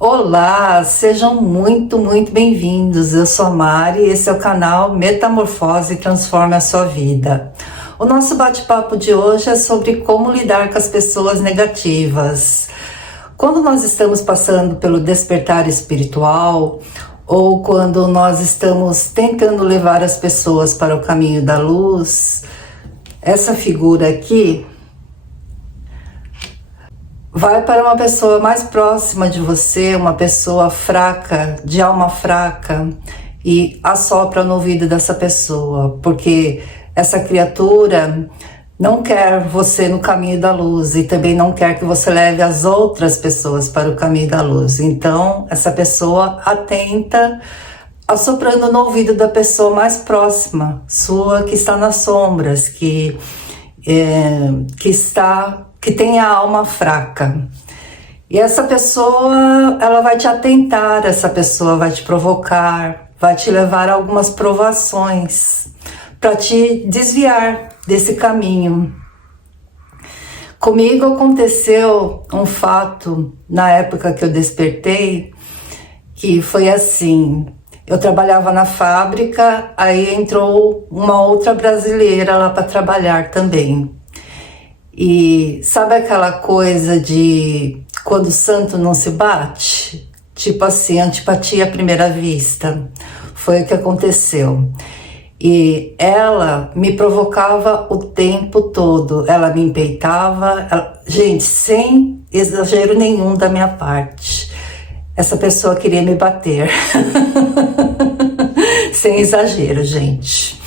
Olá, sejam muito bem-vindos. Eu sou a Mari e esse é o canal Metamorfose Transforma a Sua Vida. O nosso bate-papo de hoje é sobre como lidar com as pessoas negativas. Quando nós estamos passando pelo despertar espiritual ou quando nós estamos tentando levar as pessoas para o caminho da luz, essa figura aqui vai para uma pessoa mais próxima de você, uma pessoa fraca, de alma fraca, e assopra no ouvido dessa pessoa, porque essa criatura não quer você no caminho da luz e também não quer que você leve as outras pessoas para o caminho da luz. Então, essa pessoa atenta, assoprando no ouvido da pessoa mais próxima, sua, que está nas sombras, que tem a alma fraca. E essa pessoa, ela vai te atentar, essa pessoa vai te provocar, vai te levar a algumas provações para te desviar desse caminho. Comigo aconteceu um fato na época que eu despertei, que foi assim: eu trabalhava na fábrica, aí entrou uma outra brasileira lá para trabalhar também. E sabe aquela coisa de quando o santo não se bate? Tipo assim, antipatia à primeira vista. Foi o que aconteceu. E ela me provocava o tempo todo. Ela me empeitava. Gente, sem exagero nenhum da minha parte. Essa pessoa queria me bater. Sem exagero, gente.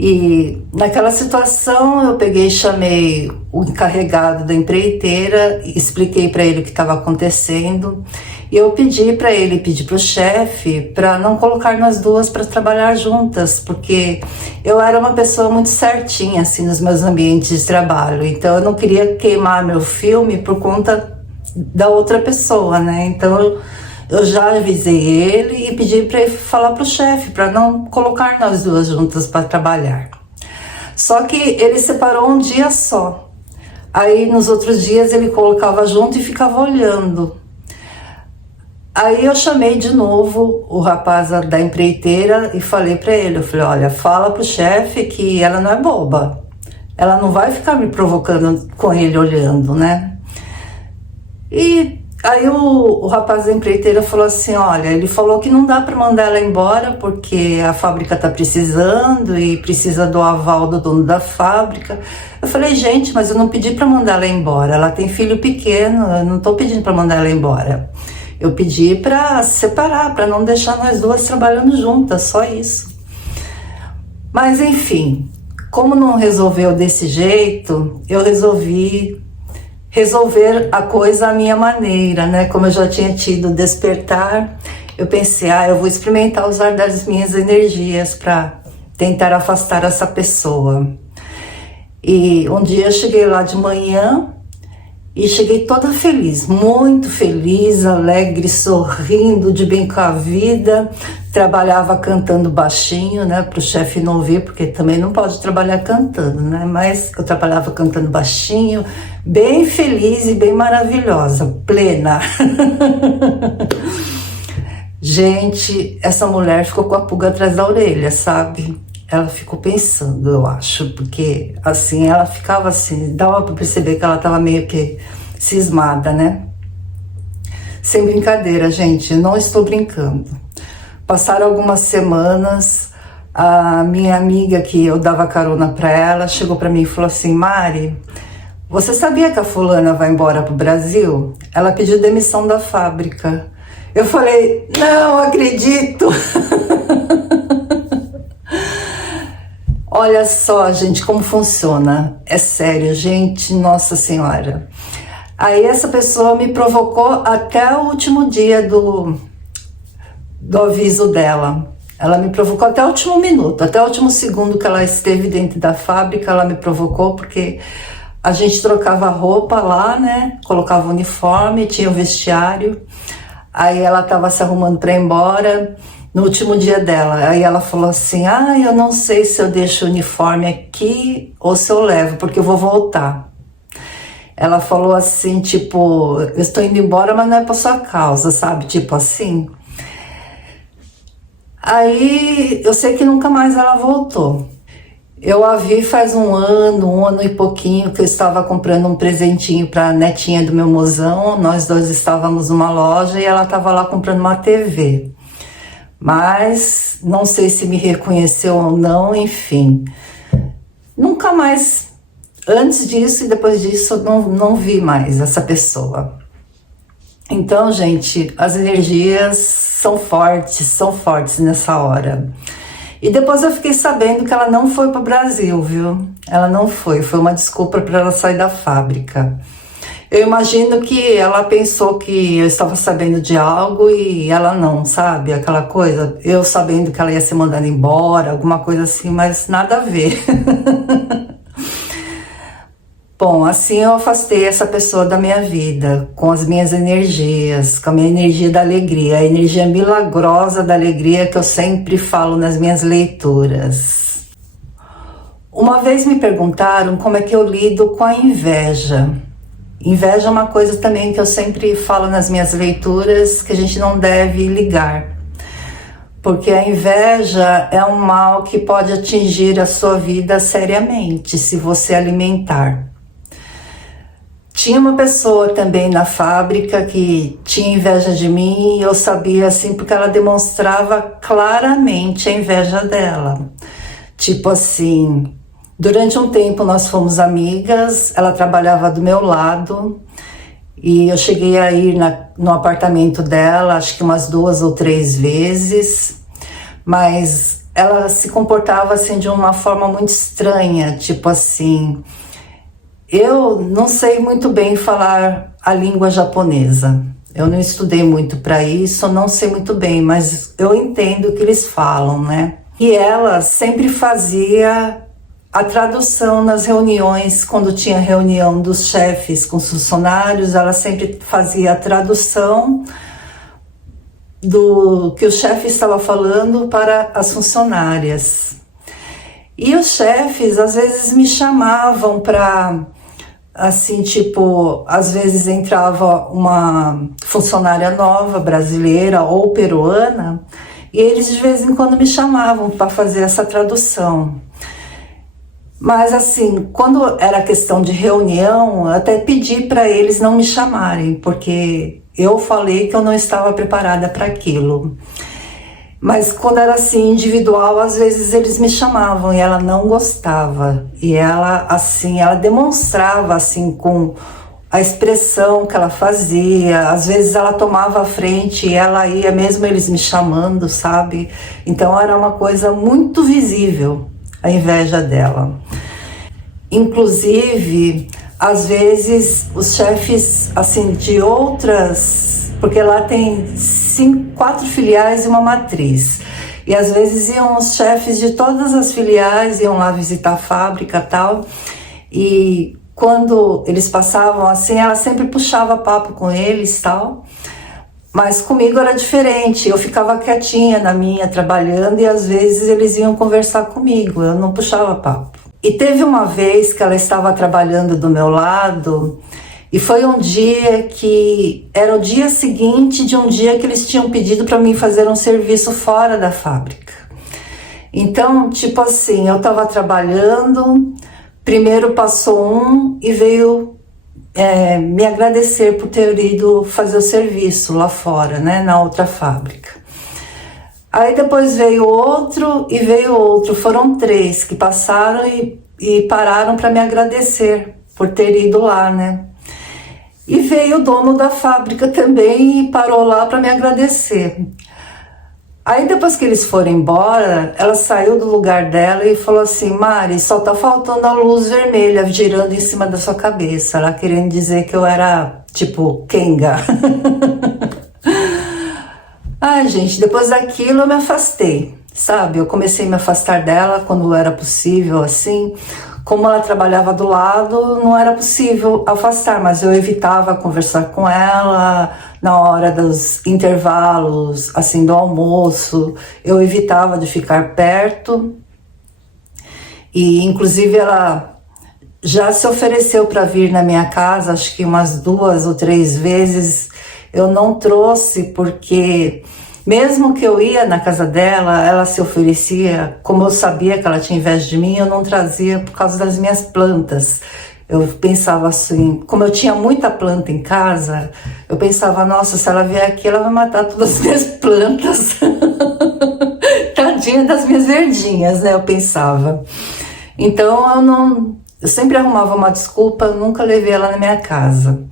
E naquela situação eu peguei e chamei o encarregado da empreiteira, expliquei para ele o que estava acontecendo e eu pedi para ele, pedi para o chefe para não colocar nós duas para trabalhar juntas, porque eu era uma pessoa muito certinha assim nos meus ambientes de trabalho, então eu não queria queimar meu filme por conta da outra pessoa, né? Então eu já avisei ele e pedi para ele falar para o chefe, para não colocar nós duas juntas para trabalhar. Só que ele separou um dia só. Aí nos outros dias ele colocava junto e ficava olhando. Aí eu chamei de novo o rapaz da empreiteira e falei para ele, eu falei, olha, fala para o chefe que ela não é boba. Ela não vai ficar me provocando com ele olhando, né? E aí o rapaz da empreiteira falou assim, olha, ele falou que não dá para mandar ela embora porque a fábrica está precisando e precisa do aval do dono da fábrica. Eu falei, gente, mas eu não pedi para mandar ela embora, ela tem filho pequeno, eu não estou pedindo para mandar ela embora. Eu pedi para separar, para não deixar nós duas trabalhando juntas, só isso. Mas enfim, como não resolveu desse jeito, eu resolvi resolver a coisa à minha maneira, né? Como eu já tinha tido despertar, eu pensei, eu vou experimentar usar das minhas energias para tentar afastar essa pessoa. E um dia eu cheguei lá de manhã e cheguei toda feliz, muito feliz, alegre, sorrindo, de bem com a vida. Trabalhava cantando baixinho, né, para o chefe não ouvir, porque também não pode trabalhar cantando, né? Mas eu trabalhava cantando baixinho, bem feliz e bem maravilhosa, plena. Gente, essa mulher ficou com a pulga atrás da orelha, sabe? Ela ficou pensando, eu acho, porque assim, ela ficava assim, dava para perceber que ela estava meio que cismada, né? Sem brincadeira, gente, não estou brincando. Passaram algumas semanas, a minha amiga que eu dava carona para ela, chegou para mim e falou assim, Mari, você sabia que a fulana vai embora pro Brasil? Ela pediu demissão da fábrica. Eu falei, não acredito! Olha só, gente, como funciona. É sério, gente, nossa senhora. Aí essa pessoa me provocou até o último dia do aviso dela. Ela me provocou até o último minuto, até o último segundo que ela esteve dentro da fábrica, ela me provocou porque a gente trocava roupa lá, né? Colocava o uniforme, tinha o vestiário. Aí ela estava se arrumando para ir embora. No último dia dela, aí ela falou assim, eu não sei se eu deixo o uniforme aqui ou se eu levo, porque eu vou voltar. Ela falou assim, tipo, eu estou indo embora, mas não é por sua causa, sabe? Tipo assim. Aí eu sei que nunca mais ela voltou. Eu a vi faz um ano e pouquinho, que eu estava comprando um presentinho para a netinha do meu mozão. Nós dois estávamos numa loja e ela estava lá comprando uma TV. Mas não sei se me reconheceu ou não, enfim. Nunca mais, antes disso e depois disso, eu não vi mais essa pessoa. Então, gente, as energias são fortes nessa hora. E depois eu fiquei sabendo que ela não foi para o Brasil, viu? Ela não foi uma desculpa para ela sair da fábrica. Eu imagino que ela pensou que eu estava sabendo de algo e ela não, sabe? Aquela coisa, eu sabendo que ela ia ser mandada embora, alguma coisa assim, mas nada a ver. Bom, assim eu afastei essa pessoa da minha vida, com as minhas energias, com a minha energia da alegria, a energia milagrosa da alegria que eu sempre falo nas minhas leituras. Uma vez me perguntaram como é que eu lido com a inveja. Inveja é uma coisa também que eu sempre falo nas minhas leituras, que a gente não deve ligar. Porque a inveja é um mal que pode atingir a sua vida seriamente, se você alimentar. Tinha uma pessoa também na fábrica que tinha inveja de mim e eu sabia assim porque ela demonstrava claramente a inveja dela. Tipo assim, durante um tempo nós fomos amigas, ela trabalhava do meu lado e eu cheguei a ir no apartamento dela, acho que umas 2 ou 3 vezes, mas ela se comportava assim de uma forma muito estranha, tipo assim. Eu não sei muito bem falar a língua japonesa. Eu não estudei muito para isso, não sei muito bem, mas eu entendo o que eles falam, né? E ela sempre fazia a tradução nas reuniões, quando tinha reunião dos chefes com os funcionários, ela sempre fazia a tradução do que o chefe estava falando para as funcionárias. E os chefes às vezes me chamavam para, assim, tipo, às vezes entrava uma funcionária nova, brasileira ou peruana, e eles de vez em quando me chamavam para fazer essa tradução. Mas assim, quando era questão de reunião, eu até pedi para eles não me chamarem, porque eu falei que eu não estava preparada para aquilo. Mas quando era assim, individual, às vezes eles me chamavam e ela não gostava. E ela, assim, ela demonstrava, assim, com a expressão que ela fazia. Às vezes ela tomava a frente e ela ia, mesmo eles me chamando, sabe? Então era uma coisa muito visível, a inveja dela. Inclusive, às vezes, os chefes, assim, de outras... Porque lá tem 4 filiais e uma matriz. E às vezes iam os chefes de todas as filiais, iam lá visitar a fábrica e tal. E quando eles passavam assim, ela sempre puxava papo com eles e tal. Mas comigo era diferente, eu ficava quietinha na minha, trabalhando, e às vezes eles iam conversar comigo, eu não puxava papo. E teve uma vez que ela estava trabalhando do meu lado, e foi um dia que era o dia seguinte de um dia que eles tinham pedido para mim fazer um serviço fora da fábrica. Então, tipo assim, eu estava trabalhando, primeiro passou um e veio me agradecer por ter ido fazer o serviço lá fora, né, na outra fábrica. Aí depois veio outro e veio outro, foram 3 que passaram e pararam para me agradecer por ter ido lá, né. E veio o dono da fábrica também e parou lá para me agradecer. Aí depois que eles foram embora, ela saiu do lugar dela e falou assim: Mari, só tá faltando a luz vermelha girando em cima da sua cabeça. Ela querendo dizer que eu era tipo Kenga. Ai, gente, depois daquilo eu me afastei, sabe? Eu comecei a me afastar dela quando era possível, assim. Como ela trabalhava do lado, não era possível afastar, mas eu evitava conversar com ela na hora dos intervalos, assim, do almoço. Eu evitava de ficar perto. E, inclusive, ela já se ofereceu para vir na minha casa, acho que umas 2 ou 3 vezes. Eu não trouxe porque, mesmo que eu ia na casa dela, ela se oferecia. Como eu sabia que ela tinha inveja de mim, eu não trazia por causa das minhas plantas. Eu pensava assim, como eu tinha muita planta em casa, eu pensava, nossa, se ela vier aqui, ela vai matar todas as minhas plantas. Tadinha das minhas verdinhas, né? Eu pensava. Então eu sempre arrumava uma desculpa, eu nunca levei ela na minha casa.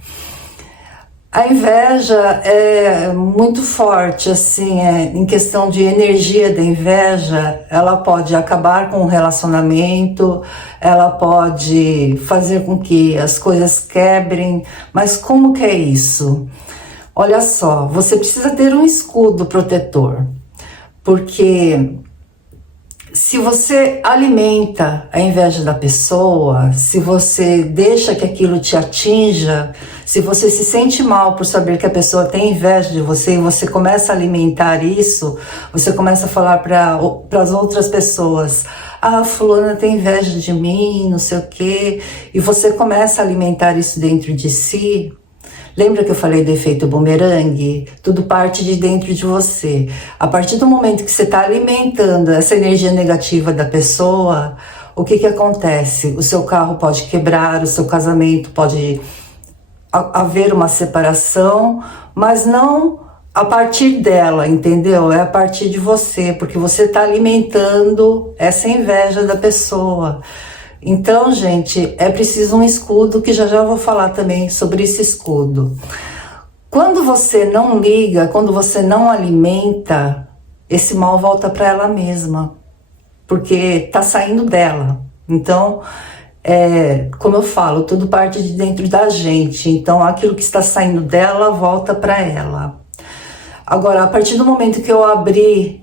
A inveja é muito forte, assim, em questão de energia da inveja, ela pode acabar com o relacionamento, ela pode fazer com que as coisas quebrem, mas como que é isso? Olha só, você precisa ter um escudo protetor, porque se você alimenta a inveja da pessoa, se você deixa que aquilo te atinja, se você se sente mal por saber que a pessoa tem inveja de você e você começa a alimentar isso, você começa a falar para as outras pessoas, ah, fulana tem inveja de mim, não sei o quê, e você começa a alimentar isso dentro de si. Lembra que eu falei do efeito bumerangue? Tudo parte de dentro de você. A partir do momento que você está alimentando essa energia negativa da pessoa, o que que acontece? O seu carro pode quebrar, o seu casamento pode haver uma separação, mas não a partir dela, entendeu? É a partir de você, porque você está alimentando essa inveja da pessoa. Então, gente, é preciso um escudo, que já já eu vou falar também sobre esse escudo. Quando você não liga, quando você não alimenta, esse mal volta para ela mesma, porque tá saindo dela. Então, como eu falo, tudo parte de dentro da gente. Então, aquilo que está saindo dela volta para ela. Agora, a partir do momento que eu abri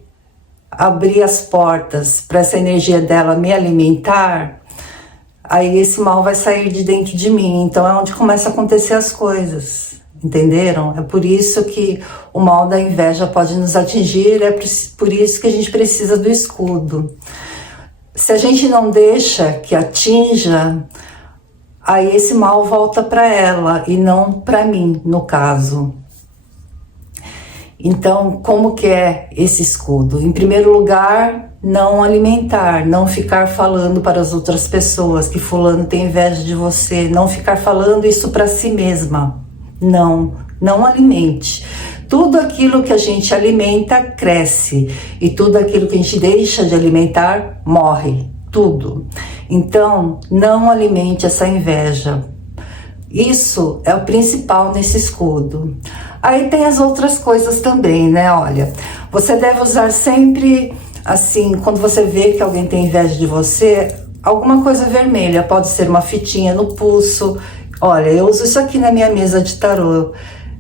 as portas para essa energia dela me alimentar, aí esse mal vai sair de dentro de mim. Então é onde começa a acontecer as coisas, entenderam? É por isso que o mal da inveja pode nos atingir, é por isso que a gente precisa do escudo. Se a gente não deixa que atinja, aí esse mal volta para ela e não para mim, no caso. Então, como que é esse escudo? Em primeiro lugar, não alimentar, não ficar falando para as outras pessoas que fulano tem inveja de você, não ficar falando isso para si mesma. Não alimente. Tudo aquilo que a gente alimenta cresce e tudo aquilo que a gente deixa de alimentar morre, tudo. Então, não alimente essa inveja. Isso é o principal nesse escudo. Aí tem as outras coisas também, né? Olha, você deve usar sempre, assim, quando você vê que alguém tem inveja de você, alguma coisa vermelha. Pode ser uma fitinha no pulso. Olha, eu uso isso aqui na minha mesa de tarô.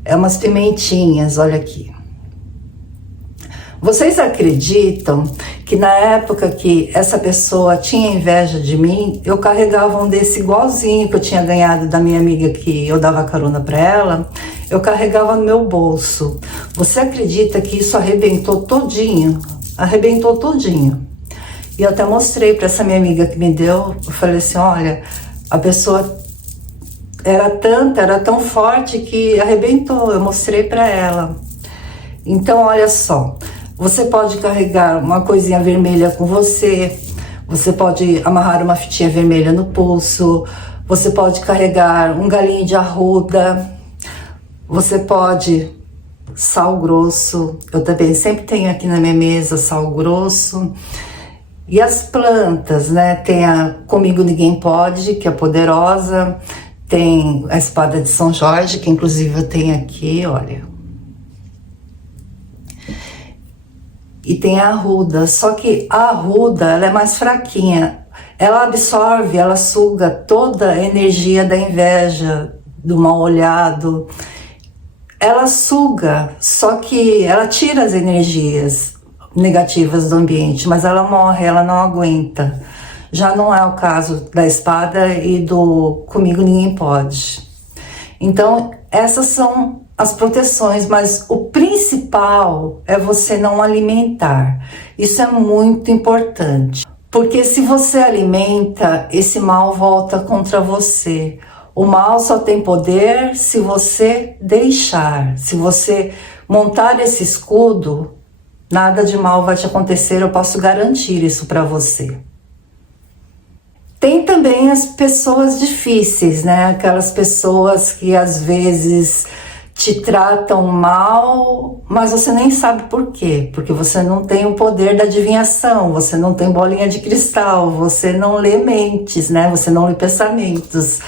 É umas pimentinhas, olha aqui. Vocês acreditam que na época que essa pessoa tinha inveja de mim, eu carregava um desse igualzinho que eu tinha ganhado da minha amiga que eu dava carona para ela, eu carregava no meu bolso. Você acredita que isso arrebentou todinho? Arrebentou todinho. E eu até mostrei para essa minha amiga que me deu, eu falei assim, olha, a pessoa era tão forte que arrebentou, eu mostrei para ela. Então, olha só, você pode carregar uma coisinha vermelha com você, você pode amarrar uma fitinha vermelha no pulso, você pode carregar um galinho de arruda, você pode sal grosso, eu também sempre tenho aqui na minha mesa sal grosso. E as plantas, né, tem a Comigo Ninguém Pode, que é poderosa, tem a espada de São Jorge, que inclusive eu tenho aqui, olha. E tem a arruda, só que a arruda, ela é mais fraquinha. Ela absorve, ela suga toda a energia da inveja, do mal olhado. Ela suga, só que ela tira as energias negativas do ambiente, mas ela morre, ela não aguenta. Já não é o caso da espada e do Comigo Ninguém Pode. Então, essas são as proteções, mas o principal é você não alimentar. Isso é muito importante. Porque se você alimenta, esse mal volta contra você. O mal só tem poder se você deixar. Se você montar esse escudo, nada de mal vai te acontecer, eu posso garantir isso para você. Tem também as pessoas difíceis, né? Aquelas pessoas que às vezes te tratam mal, mas você nem sabe por quê. Porque você não tem o poder da adivinhação, você não tem bolinha de cristal, você não lê mentes, né? Você não lê pensamentos.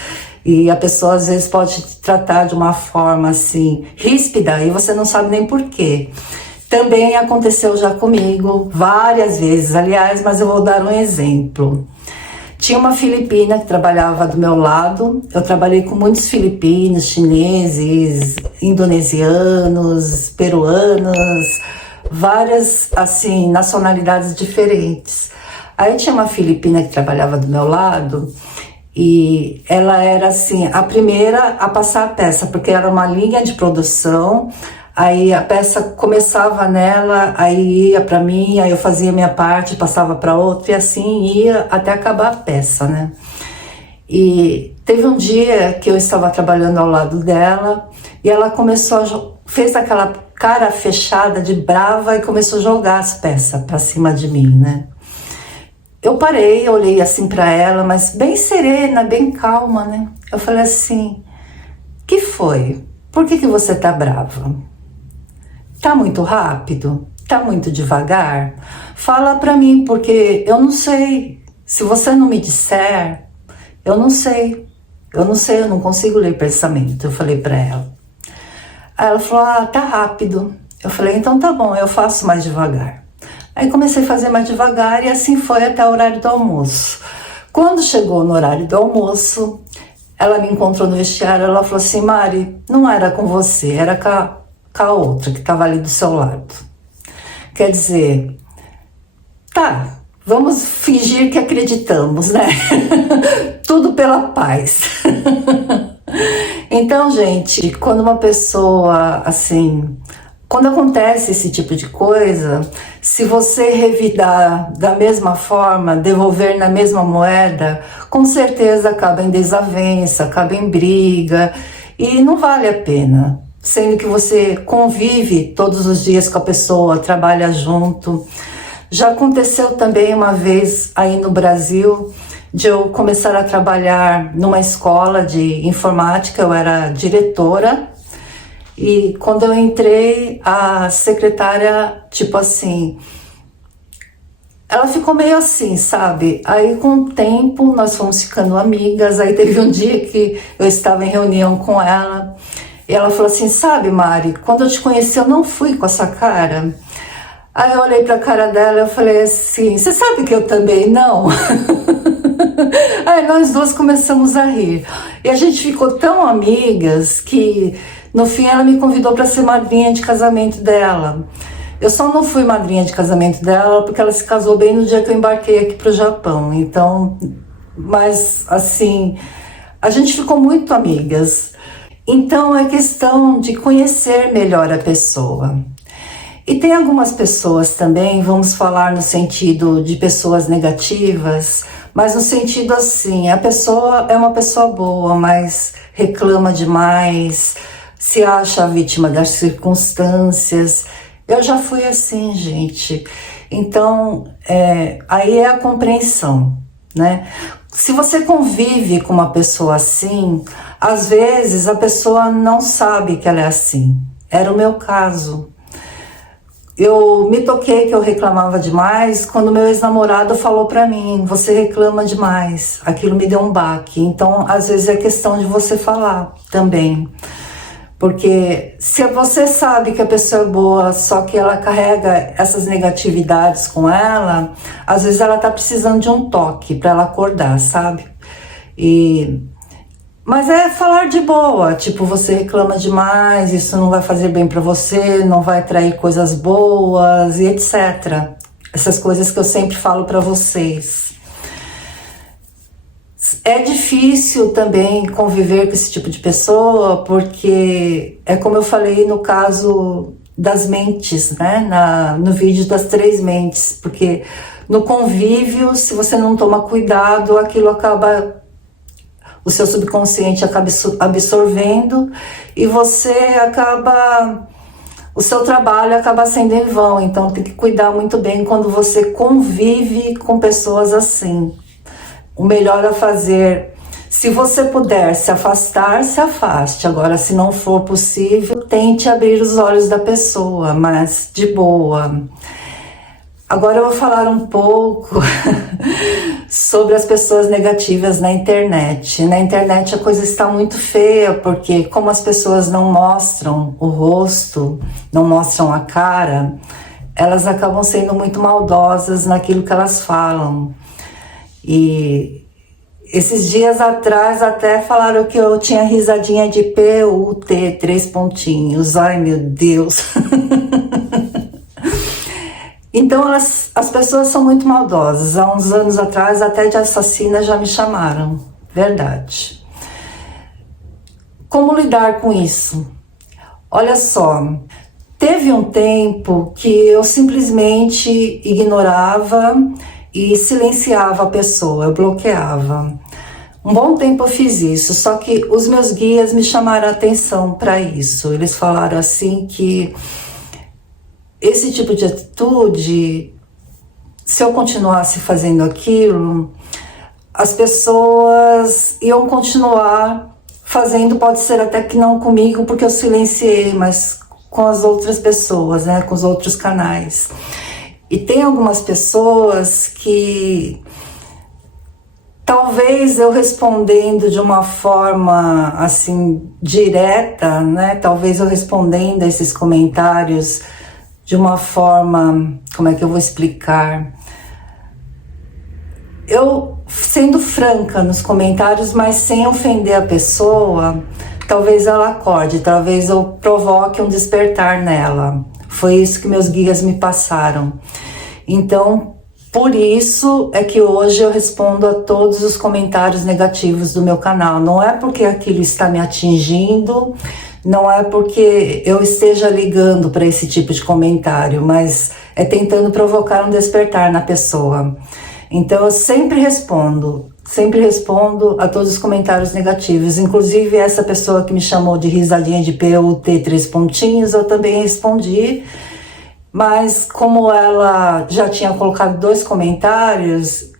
E a pessoa às vezes pode te tratar de uma forma assim, ríspida, e você não sabe nem por quê. Também aconteceu já comigo, várias vezes, aliás, mas eu vou dar um exemplo. Tinha uma filipina que trabalhava do meu lado, eu trabalhei com muitos filipinos, chineses, indonesianos, peruanos, várias, assim, nacionalidades diferentes. Aí tinha uma filipina que trabalhava do meu lado, e ela era assim, a primeira a passar a peça, porque era uma linha de produção, aí a peça começava nela, aí ia para mim, aí eu fazia minha parte, passava para outra, e assim ia até acabar a peça, né? E teve um dia que eu estava trabalhando ao lado dela, e ela fez aquela cara fechada de brava e começou a jogar as peças para cima de mim, né? Eu parei, olhei assim para ela, mas bem serena, bem calma, né? Eu falei assim, que foi? Por que você tá brava? Tá muito rápido? Tá muito devagar? Fala para mim, porque eu não sei. Se você não me disser, eu não sei. Eu não consigo ler pensamento, eu falei para ela. Aí ela falou, tá rápido. Eu falei, então tá bom, eu faço mais devagar. Aí comecei a fazer mais devagar e assim foi até o horário do almoço. Quando chegou no horário do almoço, ela me encontrou no vestiário, ela falou assim, Mari, não era com você, era com a outra que estava ali do seu lado. Quer dizer, tá, vamos fingir que acreditamos, né? Tudo pela paz. Então, gente, quando uma pessoa, assim, quando acontece esse tipo de coisa, se você revidar da mesma forma, devolver na mesma moeda, com certeza acaba em desavença, acaba em briga e não vale a pena. Sendo que você convive todos os dias com a pessoa, trabalha junto. Já aconteceu também uma vez aí no Brasil de eu começar a trabalhar numa escola de informática, eu era diretora. E quando eu entrei, a secretária, tipo assim, ela ficou meio assim, sabe? Aí com o tempo nós fomos ficando amigas, aí teve um dia que eu estava em reunião com ela, e ela falou assim, sabe Mari, quando eu te conheci eu não fui com essa cara. Aí eu olhei pra cara dela e eu falei assim, você sabe que eu também não? Aí nós duas começamos a rir. E a gente ficou tão amigas que no fim ela me convidou para ser madrinha de casamento dela. Eu só não fui madrinha de casamento dela porque ela se casou bem no dia que eu embarquei aqui para o Japão. Então, mas assim, a gente ficou muito amigas. Então é questão de conhecer melhor a pessoa. E tem algumas pessoas também, vamos falar no sentido de pessoas negativas, mas no sentido assim, a pessoa é uma pessoa boa, mas reclama demais, se acha a vítima das circunstâncias. Eu já fui assim, gente. Então, aí é a compreensão, né? Se você convive com uma pessoa assim, às vezes a pessoa não sabe que ela é assim. Era o meu caso. Eu me toquei que eu reclamava demais quando meu ex-namorado falou pra mim, você reclama demais. Aquilo me deu um baque. Então, às vezes é questão de você falar também. Porque se você sabe que a pessoa é boa, só que ela carrega essas negatividades com ela, às vezes ela tá precisando de um toque para ela acordar, sabe? Mas é falar de boa, tipo, você reclama demais, isso não vai fazer bem para você, não vai atrair coisas boas e etc. Essas coisas que eu sempre falo para vocês. É difícil também conviver com esse tipo de pessoa, porque é como eu falei no caso das mentes, né? No vídeo das 3 mentes, porque no convívio, se você não toma cuidado, aquilo acaba, o seu subconsciente acaba absorvendo e você acaba, o seu trabalho acaba sendo em vão. Então tem que cuidar muito bem quando você convive com pessoas assim. O melhor a fazer, se você puder se afastar, se afaste. Agora, se não for possível, tente abrir os olhos da pessoa, mas de boa. Agora eu vou falar um pouco sobre as pessoas negativas na internet. Na internet a coisa está muito feia, porque como as pessoas não mostram o rosto, não mostram a cara, elas acabam sendo muito maldosas naquilo que elas falam. E esses dias atrás até falaram que eu tinha risadinha de PUT, 3 pontinhos. Ai, meu Deus! Então as pessoas são muito maldosas. Há uns anos atrás até de assassina já me chamaram. Verdade. Como lidar com isso? Olha só, teve um tempo que eu simplesmente ignorava e silenciava a pessoa, eu bloqueava. Um bom tempo eu fiz isso, só que os meus guias me chamaram a atenção para isso. Eles falaram assim que esse tipo de atitude, se eu continuasse fazendo aquilo, as pessoas iam continuar fazendo, pode ser até que não comigo, porque eu silenciei, mas com as outras pessoas, né, com os outros canais. E tem algumas pessoas que talvez eu respondendo de uma forma assim direta, né, talvez eu respondendo a esses comentários de uma forma, como é que eu vou explicar? Eu sendo franca nos comentários, mas sem ofender a pessoa, talvez ela acorde, talvez eu provoque um despertar nela. Foi isso que meus guias me passaram. Então, por isso é que hoje eu respondo a todos os comentários negativos do meu canal. Não é porque aquilo está me atingindo, não é porque eu esteja ligando para esse tipo de comentário, mas é tentando provocar um despertar na pessoa. Então eu sempre respondo a todos os comentários negativos. Inclusive essa pessoa que me chamou de risadinha de PUT 3 pontinhos, eu também respondi. Mas como ela já tinha colocado 2 comentários,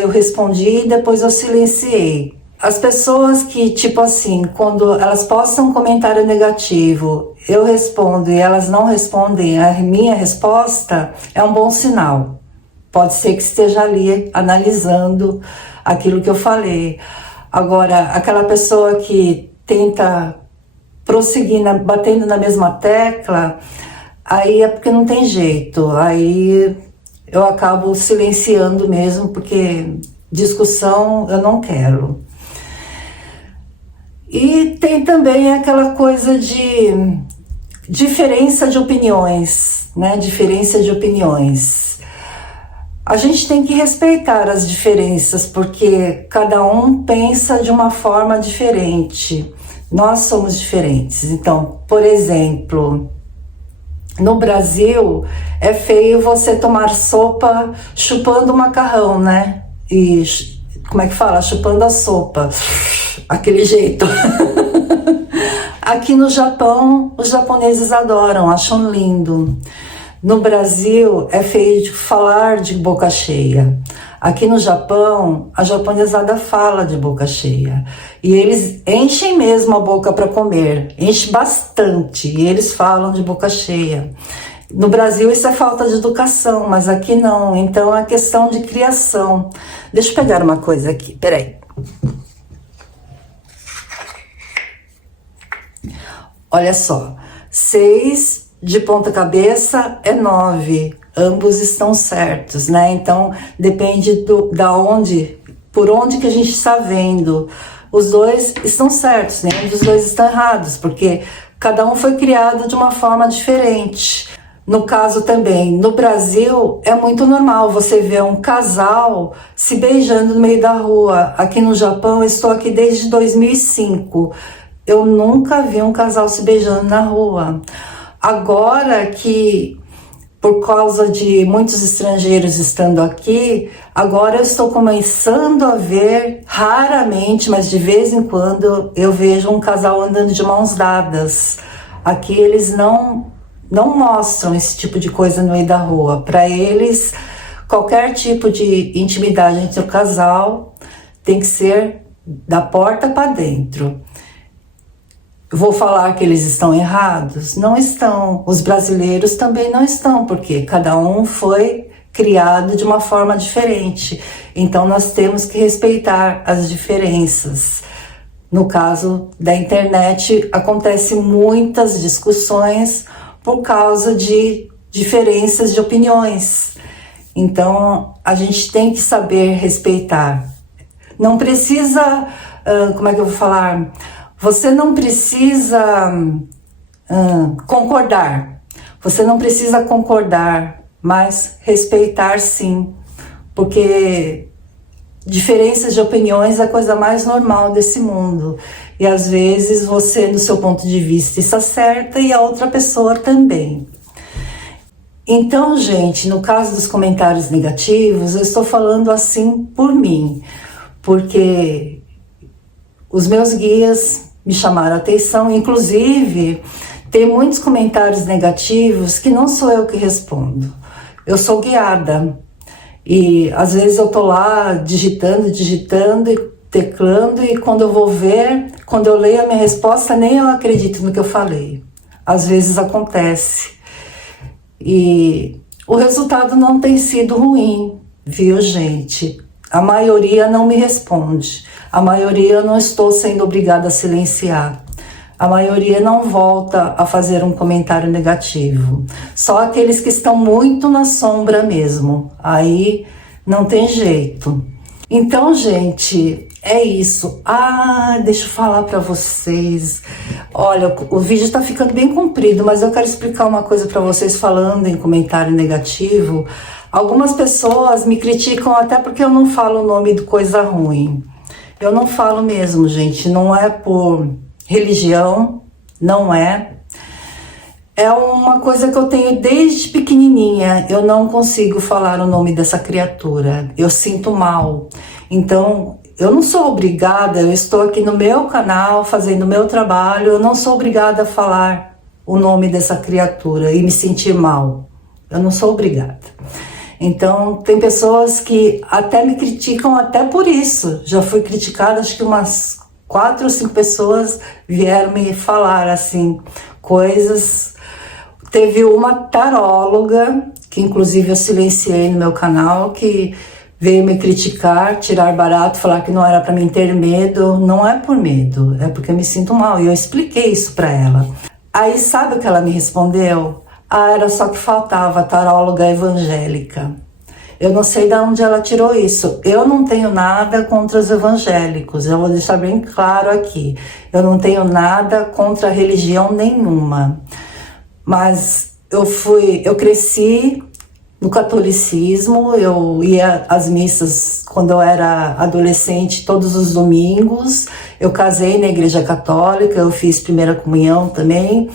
eu respondi e depois eu silenciei. As pessoas que, tipo assim, quando elas postam um comentário negativo, eu respondo e elas não respondem a minha resposta, é um bom sinal. Pode ser que esteja ali analisando aquilo que eu falei. Agora, aquela pessoa que tenta prosseguir batendo na mesma tecla, aí é porque não tem jeito. Aí eu acabo silenciando mesmo, porque discussão eu não quero. E tem também aquela coisa de diferença de opiniões, né? Diferença de opiniões. A gente tem que respeitar as diferenças, porque cada um pensa de uma forma diferente. Nós somos diferentes. Então, por exemplo, no Brasil é feio você tomar sopa chupando o macarrão, né? E como é que fala? Chupando a sopa. Aquele jeito. Aqui no Japão, os japoneses adoram, acham lindo. No Brasil, é feio de falar de boca cheia. Aqui no Japão, a japonesada fala de boca cheia. E eles enchem mesmo a boca para comer. Enche bastante. E eles falam de boca cheia. No Brasil, isso é falta de educação, mas aqui não. Então, é questão de criação. Deixa eu pegar uma coisa aqui. Peraí. Olha só, 6 de ponta cabeça é 9, ambos estão certos, né? Então depende por onde que a gente está vendo. Os dois estão certos, nenhum dos dois está errados, porque cada um foi criado de uma forma diferente. No caso também, no Brasil é muito normal você ver um casal se beijando no meio da rua. Aqui no Japão, eu estou aqui desde 2005. Eu nunca vi um casal se beijando na rua. Agora que por causa de muitos estrangeiros estando aqui, agora eu estou começando a ver, raramente, mas de vez em quando, eu vejo um casal andando de mãos dadas. Aqui eles não mostram esse tipo de coisa no meio da rua. Para eles, qualquer tipo de intimidade entre o casal tem que ser da porta para dentro. Vou falar que eles estão errados? Não estão. Os brasileiros também não estão, porque cada um foi criado de uma forma diferente. Então nós temos que respeitar as diferenças. No caso da internet, acontecem muitas discussões por causa de diferenças de opiniões. Então a gente tem que saber respeitar. Não precisa, como é que eu vou falar? Você não precisa concordar. Você não precisa concordar, mas respeitar sim. Porque diferenças de opiniões é a coisa mais normal desse mundo. E às vezes você, no seu ponto de vista, está certa e a outra pessoa também. Então, gente, no caso dos comentários negativos, eu estou falando assim por mim. Porque os meus guias me chamaram a atenção, inclusive tem muitos comentários negativos que não sou eu que respondo, eu sou guiada e às vezes eu tô lá digitando e teclando e quando eu vou ver, quando eu leio a minha resposta, nem eu acredito no que eu falei. Às vezes acontece e o resultado não tem sido ruim, viu, gente? A maioria não me responde. A maioria eu não estou sendo obrigada a silenciar. A maioria não volta a fazer um comentário negativo. Só aqueles que estão muito na sombra mesmo. Aí não tem jeito. Então, gente, é isso. Deixa eu falar para vocês. Olha, o vídeo está ficando bem comprido, mas eu quero explicar uma coisa para vocês falando em comentário negativo. Algumas pessoas me criticam até porque eu não falo o nome de coisa ruim. Eu não falo mesmo, gente. Não é por religião, não é. É uma coisa que eu tenho desde pequenininha. Eu não consigo falar o nome dessa criatura. Eu sinto mal. Então, eu não sou obrigada, eu estou aqui no meu canal fazendo o meu trabalho, eu não sou obrigada a falar o nome dessa criatura e me sentir mal. Eu não sou obrigada. Então, tem pessoas que até me criticam até por isso. Já fui criticada, acho que umas 4 ou 5 pessoas vieram me falar assim, coisas. Teve uma taróloga, que inclusive eu silenciei no meu canal, que veio me criticar, tirar barato, falar que não era para mim ter medo. Não é por medo, é porque eu me sinto mal. E eu expliquei isso para ela. Aí sabe o que ela me respondeu? Era só que faltava, taróloga evangélica. Eu não sei de onde ela tirou isso. Eu não tenho nada contra os evangélicos, eu vou deixar bem claro aqui. Eu não tenho nada contra religião nenhuma. Mas eu cresci no catolicismo, eu ia às missas quando eu era adolescente todos os domingos. Eu casei na igreja católica, eu fiz primeira comunhão também.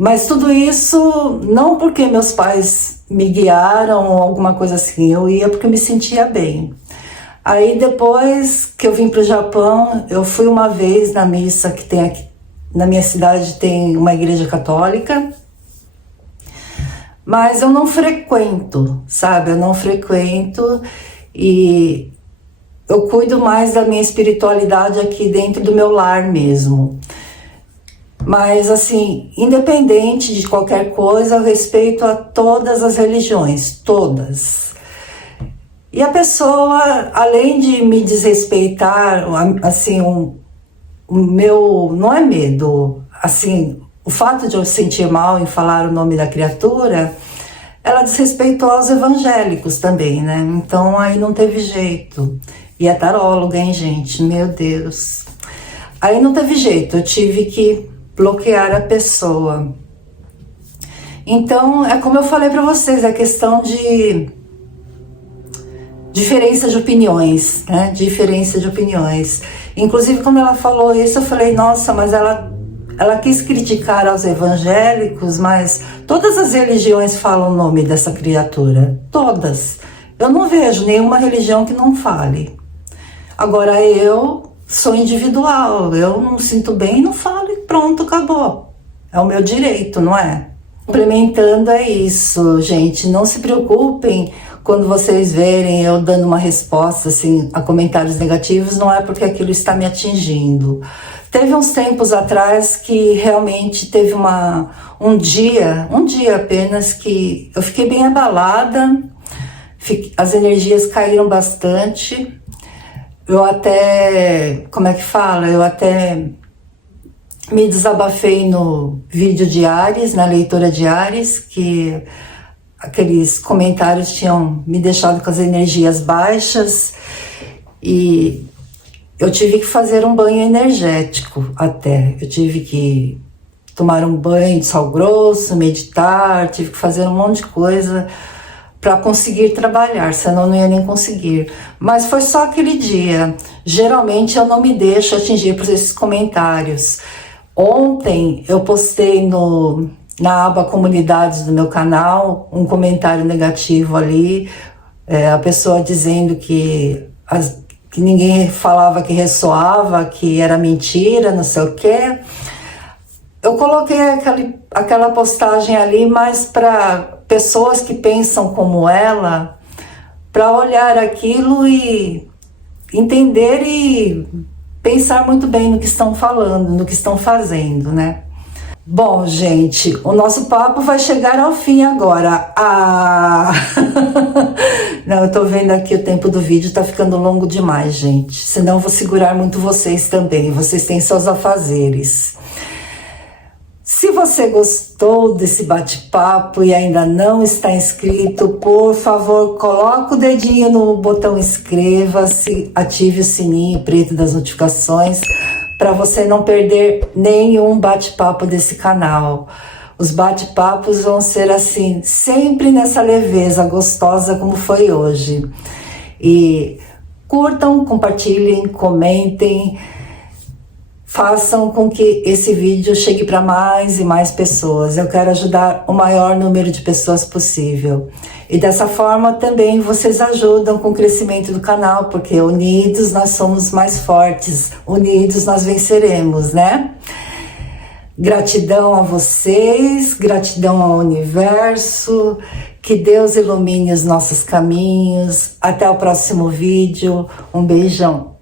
Mas tudo isso não porque meus pais me guiaram ou alguma coisa assim, eu ia porque eu me sentia bem. Aí depois que eu vim para o Japão, eu fui uma vez na missa que tem aqui, na minha cidade tem uma igreja católica, mas eu não frequento, sabe? Eu não frequento e eu cuido mais da minha espiritualidade aqui dentro do meu lar mesmo. Mas assim, independente de qualquer coisa, eu respeito a todas as religiões, todas. E a pessoa, além de me desrespeitar, assim, o meu, não é medo, assim, o fato de eu sentir mal em falar o nome da criatura, ela desrespeitou aos evangélicos também, né? Então aí não teve jeito. E é taróloga, hein, gente? Meu Deus. Aí não teve jeito, eu tive que bloquear a pessoa. Então, é como eu falei para vocês, é questão de diferença de opiniões, né? Diferença de opiniões. Inclusive, quando ela falou isso, eu falei, nossa, mas ela Ela quis criticar aos evangélicos, mas todas as religiões falam o nome dessa criatura. Todas. Eu não vejo nenhuma religião que não fale. Agora eu sou individual, eu não sinto bem, não falo e pronto, acabou. É o meu direito, não é? Complementando é isso, gente. Não se preocupem quando vocês verem eu dando uma resposta assim, a comentários negativos, não é porque aquilo está me atingindo. Teve uns tempos atrás que realmente teve um dia apenas que eu fiquei bem abalada, as energias caíram bastante. Eu até, como é que fala? Eu até me desabafei no vídeo de Ares, na leitura de Ares, que aqueles comentários tinham me deixado com as energias baixas e eu tive que fazer um banho energético até. Eu tive que tomar um banho de sal grosso, meditar, tive que fazer um monte de coisa para conseguir trabalhar, senão não ia nem conseguir. Mas foi só aquele dia. Geralmente eu não me deixo atingir por esses comentários. Ontem eu postei na aba comunidades do meu canal um comentário negativo ali, a pessoa dizendo que ninguém falava que ressoava, que era mentira, não sei o quê. Eu coloquei aquela postagem ali mais para pessoas que pensam como ela, para olhar aquilo e entender e pensar muito bem no que estão falando, no que estão fazendo, né? Bom, gente, o nosso papo vai chegar ao fim agora. Não, eu tô vendo aqui o tempo do vídeo, tá ficando longo demais, gente. Senão eu vou segurar muito vocês também. Vocês têm seus afazeres. Se você gostou desse bate-papo e ainda não está inscrito, por favor, coloque o dedinho no botão inscreva-se, ative o sininho preto das notificações para você não perder nenhum bate-papo desse canal. Os bate-papos vão ser assim, sempre nessa leveza gostosa como foi hoje. E curtam, compartilhem, comentem, façam com que esse vídeo chegue para mais e mais pessoas. Eu quero ajudar o maior número de pessoas possível. E dessa forma também vocês ajudam com o crescimento do canal, porque unidos nós somos mais fortes, unidos nós venceremos, né? Gratidão a vocês, gratidão ao universo, que Deus ilumine os nossos caminhos. Até o próximo vídeo, um beijão.